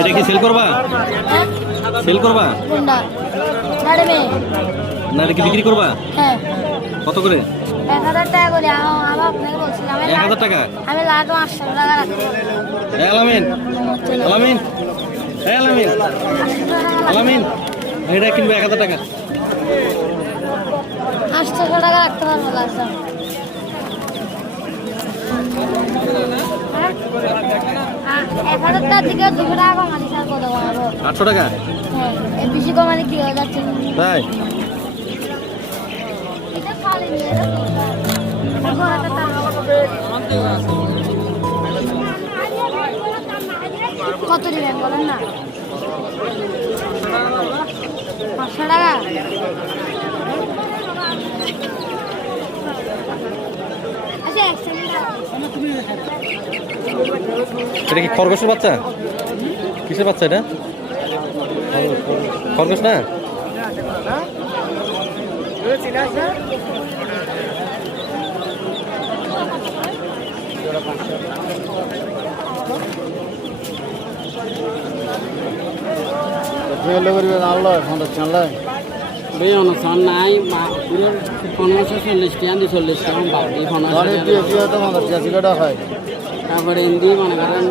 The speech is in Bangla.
এটা কি সেল করবা? সেল করবা না এটা কি বিক্রি করবা? হ্যাঁ। কত করে? 1000 টাকা করে। আপনাকে বলছিলাম 1000 টাকা। আমি লাগে 500 টাকা রাখবো। আলামিন আলামিন আলামিন আলামিন এটা কিনবো 1000 টাকা। 800 টাকা রাখতে পারবো লাস্ট। 1000 টাকা থেকে 200 টাকা কমানি স্যার কত কমাবো? 800 টাকা। হ্যাঁ এর বেশি কমানি কি হয়ে যাচ্ছে? তাই এটা খালি নিয়ে কত দিবেন বলেন না? 500 টাকা। এটা কি খরগোশের বাচ্চা? কিসের বাচ্চা এটা? খরগোশ না? অনুষ্ঠান নাই 1540 টাকা 40 টাকা বাড়ি তারপরে হিন্দি মনে করেন